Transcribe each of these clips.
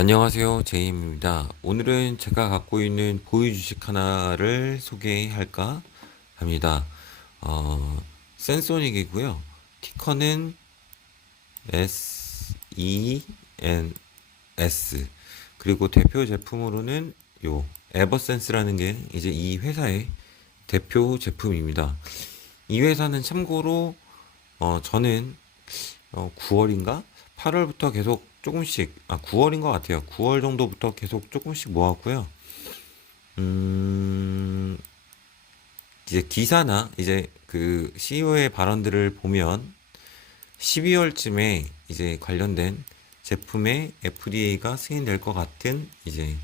안녕하세요. 제이입니다. 오늘은 제가 갖고 있는 보유 주식 하나를 소개할까 합니다. 센소닉이고요. 티커는 SENS. 그리고 대표 제품으로는 요 에버센스라는 게 이제 이 회사의 대표 제품입니다. 이 회사는 참고로 저는 9월인가? 8월부터 계속 조금씩, 9월인 것 같아요. 9월 정도부터 계속 조금씩 모았고요. 음, 이제 기사나 이제 그 CEO의 발언들을 보면 12월쯤에 이제 관련된 제품의 FDA가 승인될 것 같은 이제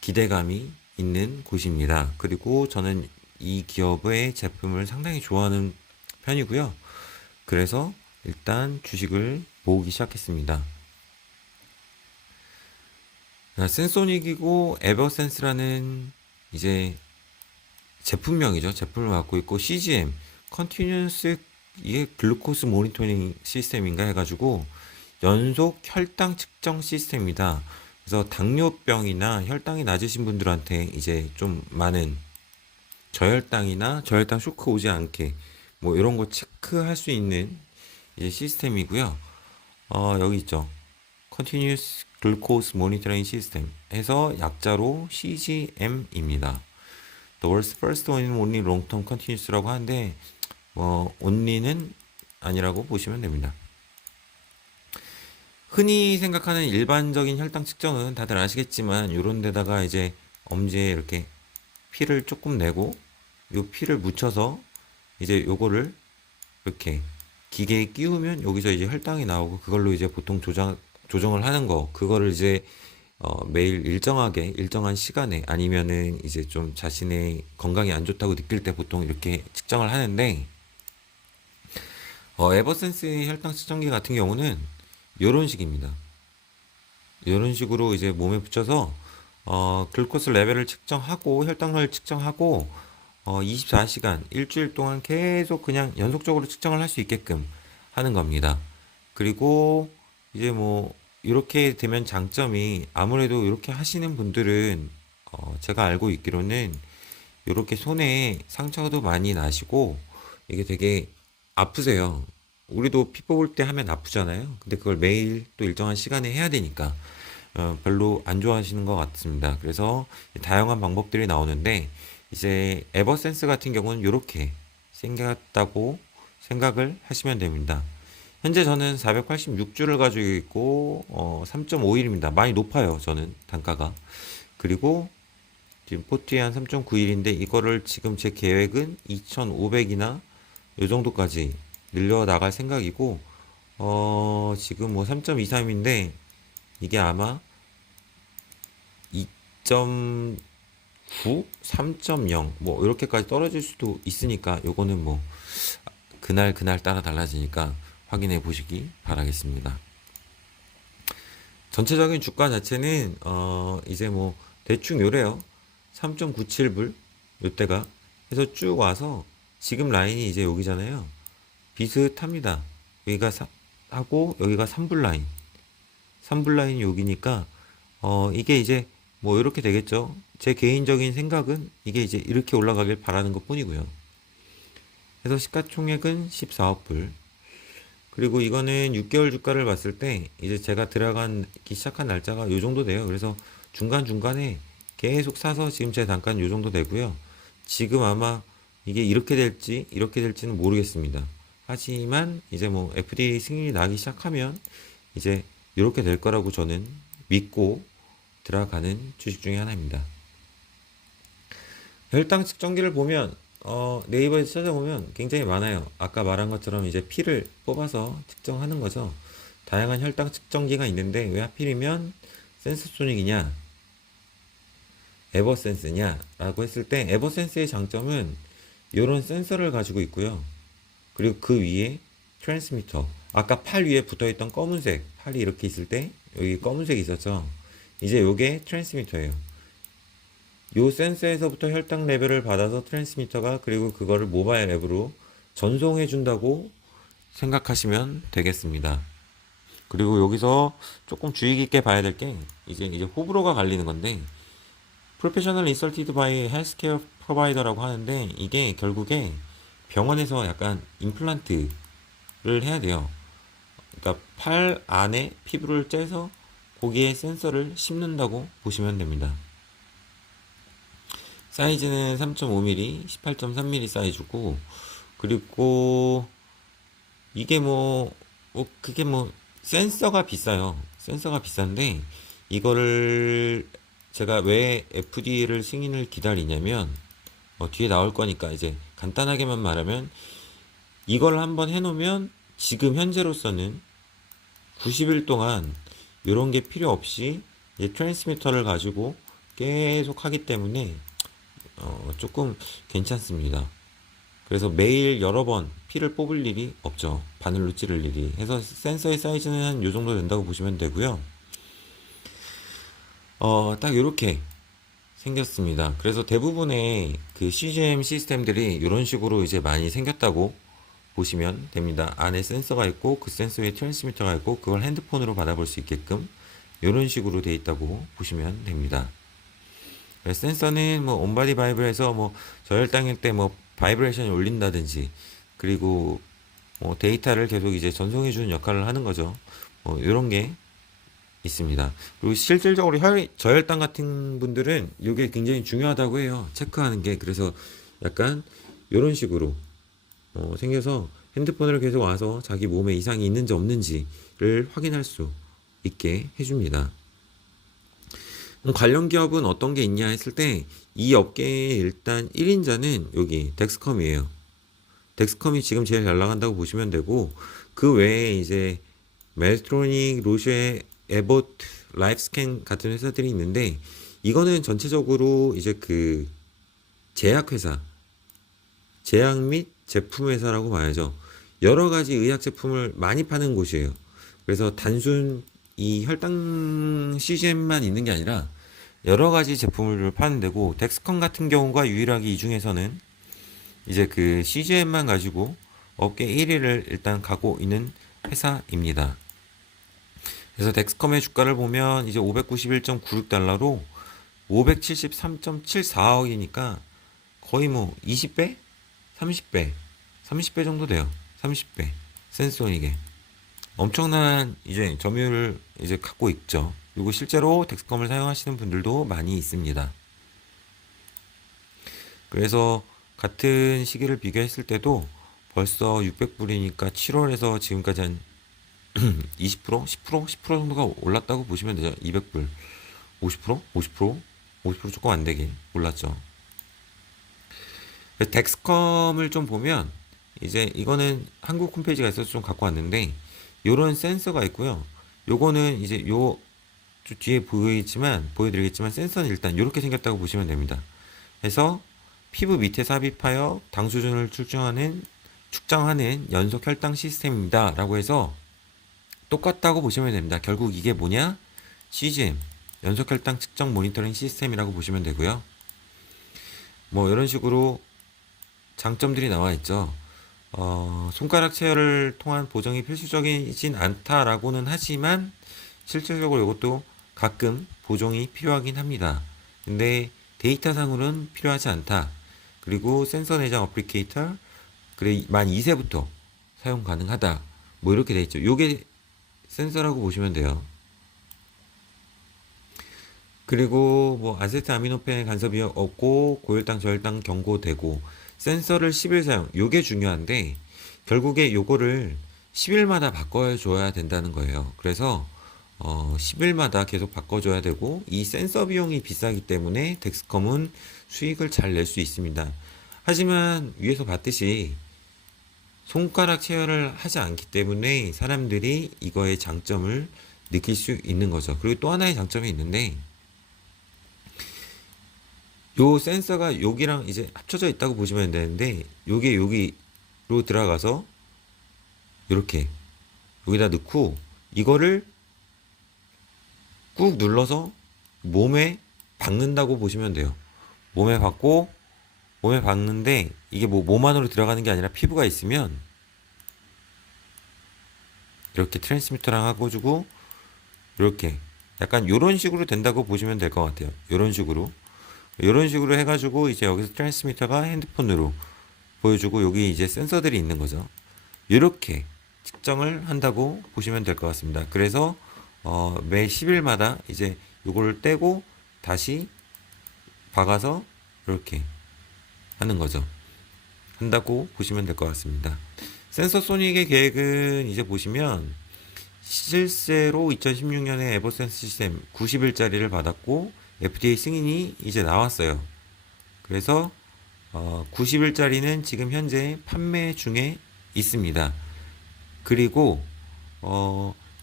기대감이 있는 곳입니다. 그리고 저는 이 기업의 제품을 상당히 좋아하는 편이고요. 그래서 일단 주식을 모으기 시작했습니다. 센소닉이고 에버센스라는 이제 제품명이죠. 제품을 갖고 있고 CGM, 컨티뉴스 이게 글루코스 모니터링 시스템인가 해가지고 연속 혈당 측정 시스템이다. 그래서 당뇨병이나 혈당이 낮으신 분들한테 이제 좀 많은 저혈당이나 저혈당 쇼크 오지 않게 뭐 이런 거 체크할 수 있는 이제 시스템이고요. 여기 있죠. Continuous Glucose Monitoring System 해서 약자로 CGM입니다. The world's first and only long-term continuous라고 하는데 뭐 only는 아니라고 보시면 됩니다. 흔히 생각하는 일반적인 혈당 측정은 다들 아시겠지만 이런 데다가 이제 엄지에 이렇게 피를 조금 내고 요 피를 묻혀서 이제 요거를 이렇게 기계에 끼우면 여기서 이제 혈당이 나오고 그걸로 이제 보통 조정을 하는 거 그거를 이제 매일 일정하게 일정한 시간에 아니면은 이제 좀 자신의 건강이 안 좋다고 느낄 때 보통 이렇게 측정을 하는데 에버센스의 혈당 측정기 같은 경우는 이런 식입니다. 이런 식으로 이제 몸에 붙여서 글루코스 레벨을 측정하고 혈당을 측정하고 24시간 일주일 동안 계속 그냥 연속적으로 측정을 할 수 있게끔 하는 겁니다. 그리고 이제 뭐 이렇게 되면 장점이 아무래도 이렇게 하시는 분들은 제가 알고 있기로는 이렇게 손에 상처도 많이 나시고 이게 되게 아프세요. 우리도 피 뽑을 때 하면 아프잖아요. 근데 그걸 매일 또 일정한 시간에 해야 되니까 별로 안 좋아하시는 것 같습니다. 그래서 다양한 방법들이 나오는데 이제 에버센스 같은 경우는 이렇게 생겼다고 생각을 하시면 됩니다. 현재 저는 486주를 가지고 있고 3.5일입니다. 많이 높아요. 저는 단가가. 그리고 지금 포트에 한 3.9일인데 이거를 지금 제 계획은 2,500이나 요 정도까지 늘려 나갈 생각이고 지금 뭐 3.23인데 이게 아마 2.9, 3.0 뭐 이렇게까지 떨어질 수도 있으니까 요거는 뭐 그날 그날 따라 달라지니까 확인해 보시기 바라겠습니다. 전체적인 주가 자체는 이제 뭐 대충 요래요. 3.97불 요때가 해서 쭉 와서 지금 라인이 이제 여기잖아요. 비슷합니다. 여기가 하고 여기가 3불 라인. 3불 라인이 여기니까 이게 이제 뭐 이렇게 되겠죠. 제 개인적인 생각은 이게 이제 이렇게 올라가길 바라는 것 뿐이고요. 그래서 시가총액은 14억 불. 그리고 이거는 6개월 주가를 봤을 때 이제 제가 들어가기 시작한 날짜가 요 정도 돼요. 그래서 중간중간에 계속 사서 지금 제 단가는 요 정도 되고요. 지금 아마 이게 이렇게 될지 이렇게 될지는 모르겠습니다. 하지만 이제 뭐 FDA 승인이 나기 시작하면 이제 이렇게 될 거라고 저는 믿고 들어가는 주식 중에 하나입니다. 혈당 측정기를 보면 네이버에서 찾아보면 굉장히 많아요. 아까 말한 것처럼 이제 피를 뽑아서 측정하는 거죠. 다양한 혈당 측정기가 있는데 왜 하필이면 센서소닉이냐, 에버센스냐 라고 했을 때 에버센스의 장점은 이런 센서를 가지고 있고요. 그리고 그 위에 트랜스미터. 아까 팔 위에 붙어있던 검은색 팔이 이렇게 있을 때 여기 검은색이 있었죠. 이제 이게 트랜스미터예요. 요 센서에서부터 혈당 레벨을 받아서 트랜스미터가 그리고 그거를 모바일 앱으로 전송해 준다고 생각하시면 되겠습니다. 그리고 여기서 조금 주의 깊게 봐야 될 게 이제 호불호가 갈리는 건데 프로페셔널 인설티드 바이 헬스케어 프로바이더라고 하는데 이게 결국에 병원에서 약간 임플란트를 해야 돼요. 그러니까 팔 안에 피부를 째서 거기에 센서를 심는다고 보시면 됩니다. 사이즈는 3.5mm, 18.3mm 사이즈고 그리고 이게 그게 센서가 비싸요. 센서가 비싼데 이거를 제가 왜 FDA를 승인을 기다리냐면 뒤에 나올 거니까 이제 간단하게만 말하면 이걸 한번 해놓으면 지금 현재로서는 90일 동안 이런 게 필요 없이 이제 트랜스미터를 가지고 계속 하기 때문에 조금 괜찮습니다. 그래서 매일 여러 번 피를 뽑을 일이 없죠. 바늘로 찌를 일이. 해서 센서의 사이즈는 한 요 정도 된다고 보시면 되고요. 딱 이렇게 생겼습니다. 그래서 대부분의 그 CGM 시스템들이 이런 식으로 이제 많이 생겼다고 보시면 됩니다. 안에 센서가 있고 그 센서 에 트랜스미터가 있고 그걸 핸드폰으로 받아볼 수 있게끔 이런 식으로 되어 있다고 보시면 됩니다. 센서는 온바디 바이브에서 저혈당일 때 바이브레이션이 올린다든지 그리고 데이터를 계속 이제 전송해 주는 역할을 하는 거죠. 이런 게 있습니다. 그리고 실질적으로 저혈당 같은 분들은 이게 굉장히 중요하다고 해요. 체크하는 게. 그래서 약간 이런 식으로 생겨서 핸드폰을 계속 와서 자기 몸에 이상이 있는지 없는지를 확인할 수 있게 해줍니다. 관련 기업은 어떤 게 있냐 했을 때 이 업계의 일단 1인자는 여기 덱스컴이에요. 덱스컴이 지금 제일 잘 나간다고 보시면 되고 그 외에 이제 멜트로닉, 로쉐, 에봇, 라이프스캔 같은 회사들이 있는데 이거는 전체적으로 이제 그 제약회사, 제약 및 제품 회사라고 봐야죠. 여러 가지 의약 제품을 많이 파는 곳이에요. 그래서 단순 이 혈당 CGM만 있는 게 아니라 여러 가지 제품을 파는 데고 덱스컴 같은 경우가 유일하게 이 중에서는 이제 그 CGM만 가지고 업계 1위를 일단 가고 있는 회사입니다. 그래서 덱스컴의 주가를 보면 이제 591.96달러로 573.74억이니까 거의 20배? 30배? 30배 정도 돼요. 30배. 센소닉에. 엄청난 이제 점유율을 이제 갖고 있죠. 그리고 실제로 덱스컴을 사용하시는 분들도 많이 있습니다. 그래서 같은 시기를 비교했을 때도 벌써 600불이니까 7월에서 지금까지 한 20%? 10%? 10% 정도가 올랐다고 보시면 되죠. 200불. 50%? 50%? 50% 조금 안 되게 올랐죠. 덱스컴을 좀 보면 이제 이거는 한국 홈페이지가 있어서 좀 갖고 왔는데 요런 센서가 있고요. 요거는 이제 요 뒤에 보여드리겠지만 센서는 일단 이렇게 생겼다고 보시면 됩니다. 그래서 피부 밑에 삽입하여 당 수준을 측정하는 연속 혈당 시스템입니다. 라고 해서 똑같다고 보시면 됩니다. 결국 이게 뭐냐? CGM, 연속 혈당 측정 모니터링 시스템이라고 보시면 되고요. 이런 식으로 장점들이 나와 있죠. 손가락 체열을 통한 보정이 필수적이진 않다라고는 하지만 실질적으로 이것도 가끔 보정이 필요하긴 합니다. 근데 데이터상으로는 필요하지 않다. 그리고 센서 내장 어플리케이터 그래 만 2세부터 사용 가능하다. 이렇게 돼 있죠. 요게 센서라고 보시면 돼요. 그리고 아세트아미노펜 간섭이 없고 고혈당 저혈당 경고되고 센서를 10일 사용 요게 중요한데 결국에 요거를 10일마다 바꿔줘야 된다는 거예요. 그래서 10일마다 계속 바꿔줘야 되고 이 센서 비용이 비싸기 때문에 덱스컴은 수익을 잘 낼 수 있습니다. 하지만 위에서 봤듯이 손가락 체열을 하지 않기 때문에 사람들이 이거의 장점을 느낄 수 있는 거죠. 그리고 또 하나의 장점이 있는데 요 센서가 여기랑 이제 합쳐져 있다고 보시면 되는데 요게 여기로 들어가서 이렇게 여기다 넣고 이거를 꾹 눌러서 몸에 박는다고 보시면 돼요. 몸에 박는데 이게 몸 안으로 들어가는 게 아니라 피부가 있으면 이렇게 트랜스미터랑 하고 주고 이렇게 약간 요런 식으로 된다고 보시면 될 것 같아요. 요런 식으로 해가지고 이제 여기서 트랜스미터가 핸드폰으로 보여주고 여기 이제 센서들이 있는 거죠. 이렇게 측정을 한다고 보시면 될 것 같습니다. 그래서 매 10일마다 이제 요거를 떼고 다시 박아서 이렇게 하는 거죠. 한다고 보시면 될 것 같습니다. 센서 소닉의 계획은 이제 보시면 실제로 2016년에 에버센스 시스템 90일짜리를 받았고 FDA 승인이 이제 나왔어요. 그래서 90일짜리는 지금 현재 판매 중에 있습니다. 그리고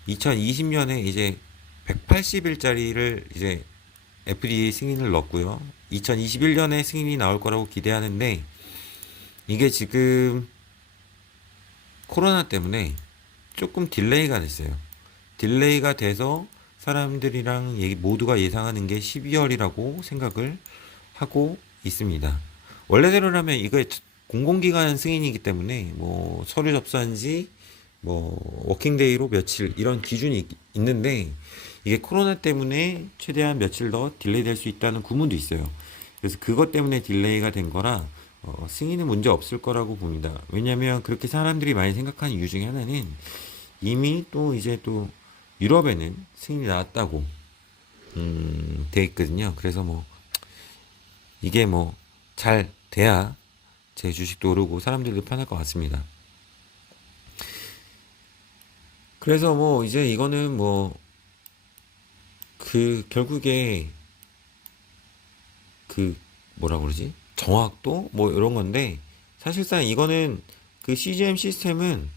2020년에 이제 180일짜리를 이제 FDA 승인을 넣었고요. 2021년에 승인이 나올 거라고 기대하는데 이게 지금 코로나 때문에 조금 딜레이가 됐어요. 딜레이가 돼서 사람들이랑 모두가 예상하는 게 12월이라고 생각을 하고 있습니다. 원래대로라면 이거 공공기관 승인이기 때문에 뭐 서류 접수한 지 뭐 워킹데이로 며칠 이런 기준이 있는데 이게 코로나 때문에 최대한 며칠 더 딜레이 될 수 있다는 구문도 있어요. 그래서 그것 때문에 딜레이가 된 거라 승인은 문제 없을 거라고 봅니다. 왜냐하면 그렇게 사람들이 많이 생각하는 이유 중에 하나는 이미 또 이제 또 유럽에는 승인이 나왔다고 돼 있거든요. 그래서 뭐 이게 뭐 잘 돼야 제 주식도 오르고 사람들도 편할 것 같습니다. 그래서 뭐 이제 이거는 뭐 그 결국에 그 뭐라 그러지? 정확도 뭐 이런 건데 사실상 이거는 그 CGM 시스템은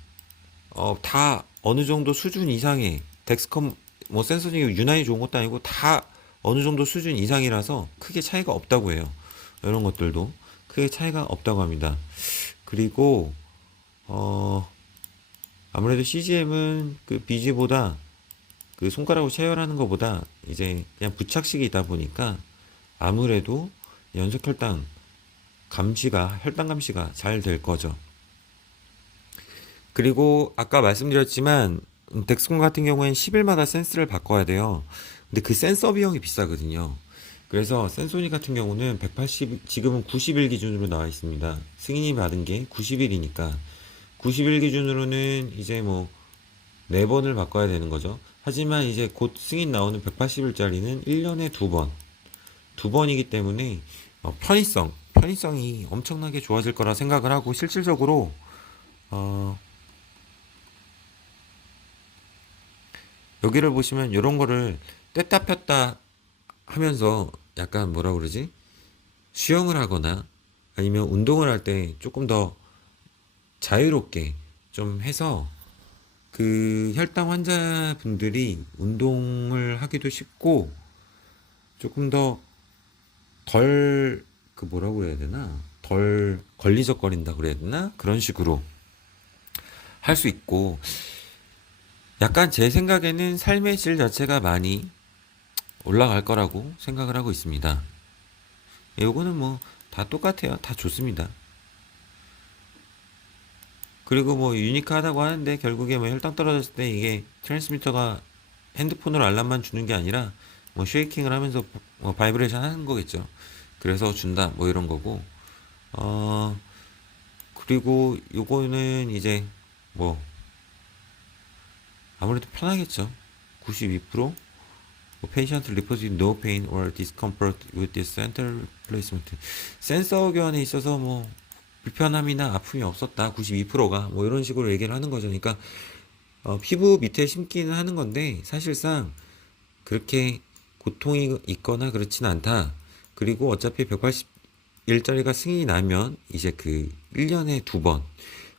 다 어느 정도 수준 이상의 덱스컴 뭐 센서링이 유난히 좋은 것도 아니고 다 어느 정도 수준 이상이라서 크게 차이가 없다고 해요. 이런 것들도 크게 차이가 없다고 합니다. 그리고 아무래도 CGM은 그 BG보다 그 손가락으로 체열하는 것보다 이제 그냥 부착식이다 보니까 아무래도 연속 혈당 감시가 잘 될 거죠. 그리고 아까 말씀드렸지만 덱스콘 같은 경우엔 10일마다 센스를 바꿔야 돼요. 근데 그 센서 비용이 비싸거든요. 그래서 센소니 같은 경우는 180, 지금은 90일 기준으로 나와 있습니다. 승인이 받은 게 90일이니까 90일 기준으로는 이제 뭐 4번을 바꿔야 되는 거죠. 하지만 이제 곧 승인 나오는 180일짜리는 1년에 2번, 2번이기 때문에 편의성이 엄청나게 좋아질 거라 생각을 하고 실질적으로 어, 여기를 보시면 이런 거를 뗐다 폈다 하면서 약간 뭐라 그러지? 수영을 하거나 아니면 운동을 할 때 조금 더 자유롭게 좀 해서 그 혈당 환자분들이 운동을 하기도 쉽고 조금 더 덜 그 뭐라고 해야 되나? 덜 걸리적거린다 그래야 되나? 그런 식으로 할 수 있고 약간 제 생각에는 삶의 질 자체가 많이 올라갈 거라고 생각을 하고 있습니다. 요거는 뭐 다 똑같아요. 다 좋습니다. 그리고 뭐 유니크하다고 하는데 결국에 뭐 혈당 떨어졌을 때 이게 트랜스미터가 핸드폰으로 알람만 주는 게 아니라 뭐 쉐이킹을 하면서 뭐 바이브레이션 하는 거겠죠. 그래서 준다 뭐 이런 거고 어 그리고 요거는 이제 뭐 아무래도 편하겠죠. 92% Patient reported no pain or discomfort with this center placement. 센서 교환에 있어서 뭐 불편함이나 아픔이 없었다. 92%가 뭐 이런 식으로 얘기를 하는 거죠. 그러니까 피부 밑에 심기는 하는 건데 사실상 그렇게 고통이 있거나 그렇진 않다. 그리고 어차피 180일짜리가 승인이 나면 이제 그 1년에 2번.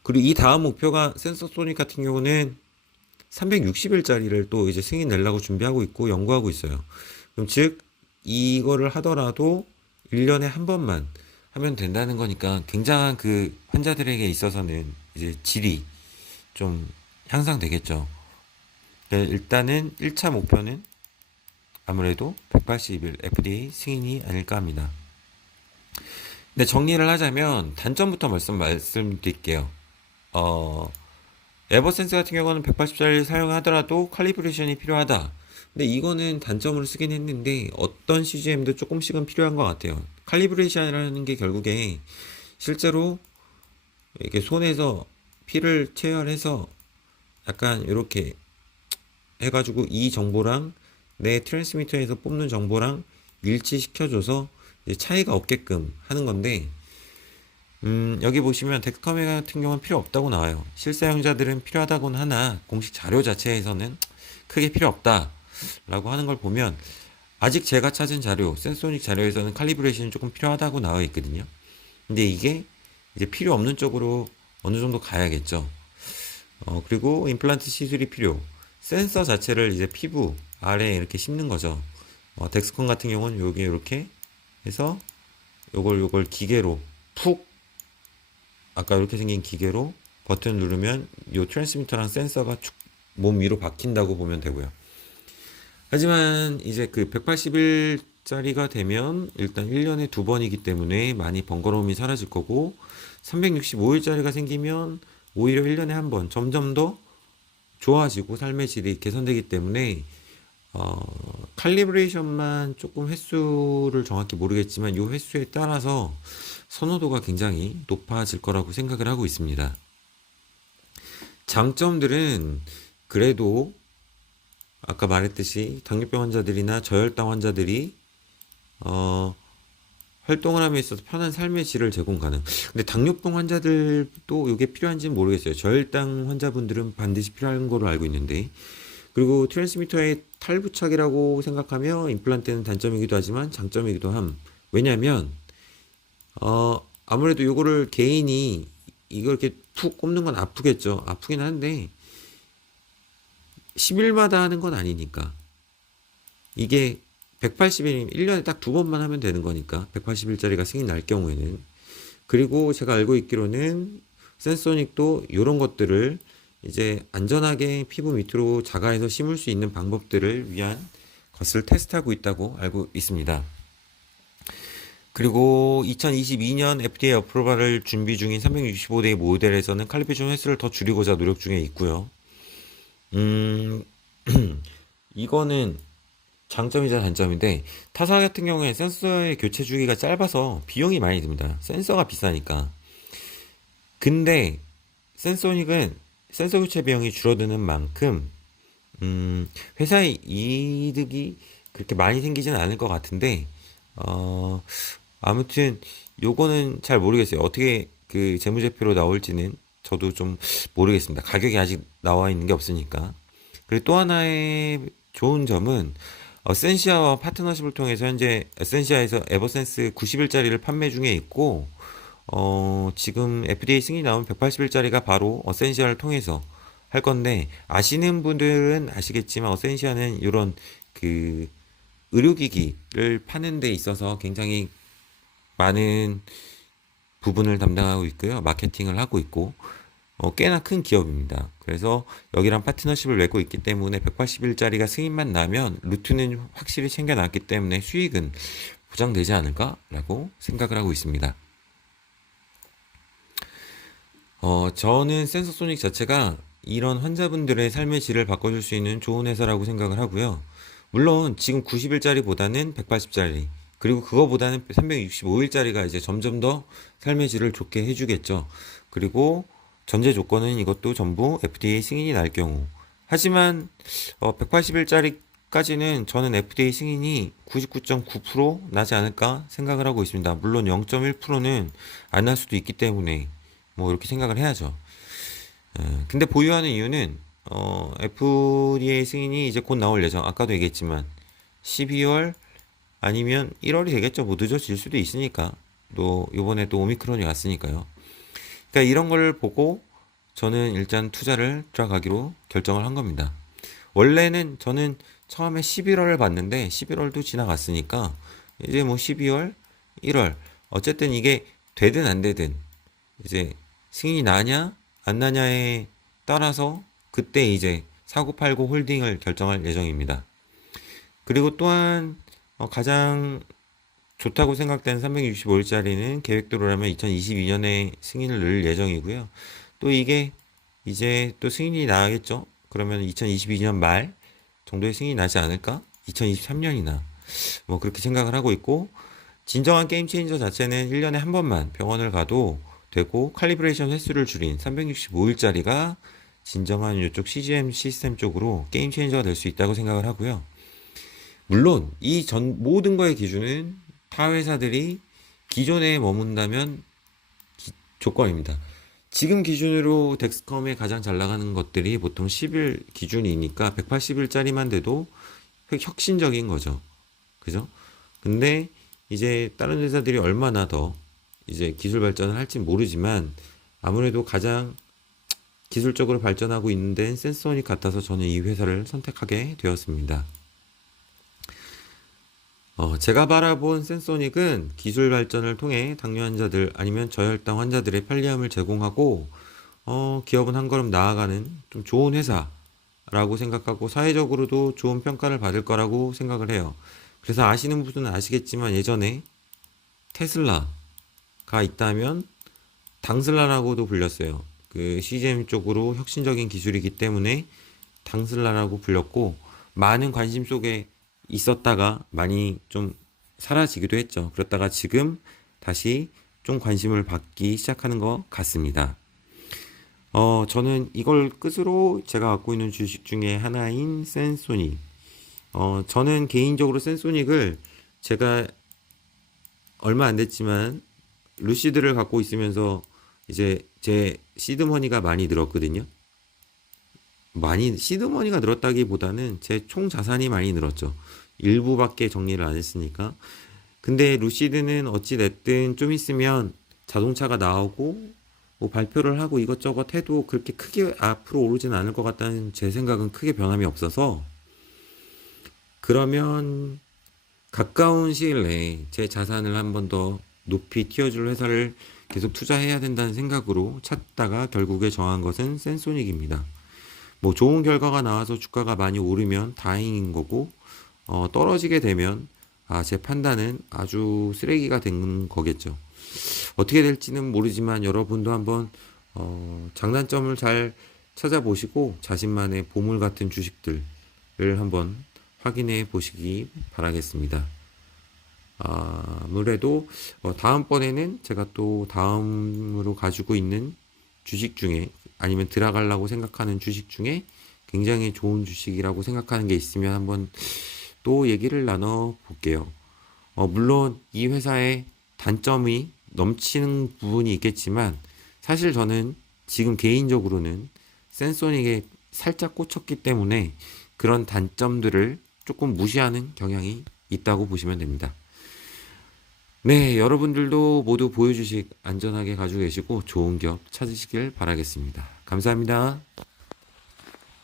그리고 이 다음 목표가 센서 소닉 같은 경우는 360일짜리를 또 이제 승인 내려고 준비하고 있고 연구하고 있어요. 그럼 즉 이거를 하더라도 1년에 한 번만 하면 된다는 거니까 굉장한 그 환자들에게 있어서는 이제 질이 좀 향상되겠죠. 네, 일단은 1차 목표는 아무래도 180일 FDA 승인이 아닐까 합니다. 근데 정리를 하자면 단점부터 말씀드릴게요. 어, 에버센스 같은 경우는 180짜리 사용하더라도 칼리브레이션이 필요하다. 근데 이거는 단점으로 쓰긴 했는데 어떤 CGM도 조금씩은 필요한 것 같아요. 칼리브레이션이라는 게 결국에 실제로 이렇게 손에서 피를 체열해서 약간 이렇게 해가지고 이 정보랑 내 트랜스미터에서 뽑는 정보랑 일치시켜줘서 이제 차이가 없게끔 하는 건데, 여기 보시면 덱스커메 같은 경우는 필요 없다고 나와요. 실사용자들은 필요하다고는 하나 공식 자료 자체에서는 크게 필요 없다라고 하는 걸 보면, 아직 제가 찾은 자료, 센소닉 자료에서는 칼리브레이션이 조금 필요하다고 나와 있거든요. 근데 이게 이제 필요 없는 쪽으로 어느 정도 가야겠죠. 그리고 임플란트 시술이 필요. 센서 자체를 이제 피부 아래에 이렇게 심는 거죠. 덱스콘 같은 경우는 여기 이렇게 해서 요걸 기계로 푹, 아까 이렇게 생긴 기계로 버튼 누르면 요 트랜스미터랑 센서가 축 몸 위로 박힌다고 보면 되고요. 하지만 이제 그 180일짜리가 되면 일단 1년에 두 번이기 때문에 많이 번거로움이 사라질 거고, 365일짜리가 생기면 오히려 1년에 한 번 점점 더 좋아지고 삶의 질이 개선되기 때문에 칼리브레이션만 조금 횟수를 정확히 모르겠지만 이 횟수에 따라서 선호도가 굉장히 높아질 거라고 생각을 하고 있습니다. 장점들은 그래도 아까 말했듯이 당뇨병 환자들이나 저혈당 환자들이 어, 활동을 함에 있어서 편한 삶의 질을 제공 가능. 근데 당뇨병 환자들도 이게 필요한지는 모르겠어요. 저혈당 환자분들은 반드시 필요한 거로 알고 있는데, 그리고 트랜스미터의 탈부착이라고 생각하며 임플란트는 단점이기도 하지만 장점이기도 함. 왜냐면 아무래도 요거를 개인이 이걸 이렇게 푹 꼽는 건 아프겠죠. 아프긴 한데 10일마다 하는 건 아니니까. 이게 180일이면 1년에 딱 두 번만 하면 되는 거니까, 180일짜리가 승인 날 경우에는. 그리고 제가 알고 있기로는 센소닉도 이런 것들을 이제 안전하게 피부 밑으로 자가해서 심을 수 있는 방법들을 위한 것을 테스트하고 있다고 알고 있습니다. 그리고 2022년 FDA 어프로발을 준비 중인 365대 모델에서는 칼리브레이션 횟수를 더 줄이고자 노력 중에 있고요. 음, 이거는 장점이자 단점인데, 타사 같은 경우에 센서의 교체 주기가 짧아서 비용이 많이 듭니다. 센서가 비싸니까. 근데 센소닉은 센서 교체 비용이 줄어드는 만큼 회사의 이득이 그렇게 많이 생기지는 않을 것 같은데, 어, 아무튼 요거는 잘 모르겠어요. 어떻게 그 재무제표로 나올지는 저도 좀 모르겠습니다. 가격이 아직 나와 있는 게 없으니까. 그리고 또 하나의 좋은 점은 센시아와 파트너십을 통해서 현재 센시아에서 에버센스 90일짜리를 판매 중에 있고, 지금 FDA 승인이 나온 180일짜리가 바로 어센시아를 통해서 할 건데, 아시는 분들은 아시겠지만 어센시아는 이런 그 의료기기를 파는 데 있어서 굉장히 많은 부분을 담당하고 있고요. 마케팅을 하고 있고, 꽤나 큰 기업입니다. 그래서 여기랑 파트너십을 맺고 있기 때문에 180일짜리가 승인만 나면 루트는 확실히 챙겨놨기 때문에 수익은 보장되지 않을까라고 생각을 하고 있습니다. 저는 센서소닉 자체가 이런 환자분들의 삶의 질을 바꿔줄 수 있는 좋은 회사라고 생각을 하고요. 물론 지금 90일짜리보다는 180짜리, 그리고 그거보다는 365일짜리가 이제 점점 더 삶의 질을 좋게 해주겠죠. 그리고 전제 조건은 이것도 전부 FDA 승인이 날 경우. 하지만 180일짜리까지는 저는 FDA 승인이 99.9% 나지 않을까 생각을 하고 있습니다. 물론 0.1%는 안 날 수도 있기 때문에 뭐 이렇게 생각을 해야죠. 근데 보유하는 이유는 FDA 승인이 이제 곧 나올 예정. 아까도 얘기했지만 12월 아니면 1월이 되겠죠. 뭐 늦어질 수도 있으니까. 또 이번에 또 오미크론이 왔으니까요. 그러니까 이런 걸 보고 저는 일단 투자를 들어가기로 결정을 한 겁니다. 원래는 저는 처음에 11월을 봤는데 11월도 지나갔으니까 이제 뭐 12월, 1월, 어쨌든 이게 되든 안 되든 이제 승인이 나냐 안 나냐에 따라서 그때 이제 사고 팔고 홀딩을 결정할 예정입니다. 그리고 또한 가장 좋다고 생각되는 365일짜리는 계획대로라면 2022년에 승인을 넣을 예정이고요. 또 이게 이제 또 승인이 나겠죠? 그러면 2022년 말 정도에 승인이 나지 않을까? 2023년이나 뭐 그렇게 생각을 하고 있고, 진정한 게임 체인저 자체는 1년에 한 번만 병원을 가도 되고, 칼리브레이션 횟수를 줄인 365일짜리가 진정한 이쪽 CGM 시스템 쪽으로 게임 체인저가 될 수 있다고 생각을 하고요. 물론 이 전 모든 거의 기준은 타 회사들이 기존에 머문다면 조건입니다. 지금 기준으로 덱스컴에 가장 잘 나가는 것들이 보통 10일 기준이니까 180일짜리만 돼도 혁신적인 거죠. 그죠? 근데 이제 다른 회사들이 얼마나 더 이제 기술 발전을 할지 모르지만, 아무래도 가장 기술적으로 발전하고 있는 데는 센서닉 같아서 저는 이 회사를 선택하게 되었습니다. 제가 바라본 센소닉은 기술 발전을 통해 당뇨 환자들 아니면 저혈당 환자들의 편리함을 제공하고, 기업은 한 걸음 나아가는 좀 좋은 회사라고 생각하고, 사회적으로도 좋은 평가를 받을 거라고 생각을 해요. 그래서 아시는 분은 아시겠지만, 예전에 테슬라가 있다면 당슬라라고도 불렸어요. 그 CGM 쪽으로 혁신적인 기술이기 때문에 당슬라라고 불렸고, 많은 관심 속에 있었다가 많이 좀 사라지기도 했죠. 그렇다가 지금 다시 좀 관심을 받기 시작하는 것 같습니다. 저는 이걸 끝으로 제가 갖고 있는 주식 중에 하나인 센소닉. 저는 개인적으로 센소닉을 제가 얼마 안 됐지만 루시드를 갖고 있으면서 이제 제 시드머니가 많이 늘었거든요. 많이 시드머니가 늘었다기보다는 제 총 자산이 많이 늘었죠. 일부밖에 정리를 안 했으니까. 근데 루시드는 어찌 됐든 좀 있으면 자동차가 나오고 뭐 발표를 하고 이것저것 해도 그렇게 크게 앞으로 오르진 않을 것 같다는 제 생각은 크게 변함이 없어서, 그러면 가까운 시일 내에 제 자산을 한 번 더 높이 튀어줄 회사를 계속 투자해야 된다는 생각으로 찾다가 결국에 정한 것은 센소닉입니다. 뭐 좋은 결과가 나와서 주가가 많이 오르면 다행인 거고, 떨어지게 되면 제 판단은 아주 쓰레기가 된 거겠죠. 어떻게 될지는 모르지만 여러분도 한번 장단점을 잘 찾아보시고 자신만의 보물 같은 주식들을 한번 확인해 보시기 바라겠습니다. 아무래도 다음번에는 제가 또 다음으로 가지고 있는 주식 중에, 아니면 들어가려고 생각하는 주식 중에 굉장히 좋은 주식이라고 생각하는 게 있으면 한번 또 얘기를 나눠 볼게요. 물론 이 회사의 단점이 넘치는 부분이 있겠지만, 사실 저는 지금 개인적으로는 센소닉에 살짝 꽂혔기 때문에 그런 단점들을 조금 무시하는 경향이 있다고 보시면 됩니다. 네, 여러분들도 모두 보유주식 안전하게 가지고 계시고 좋은 기업 찾으시길 바라겠습니다. 감사합니다.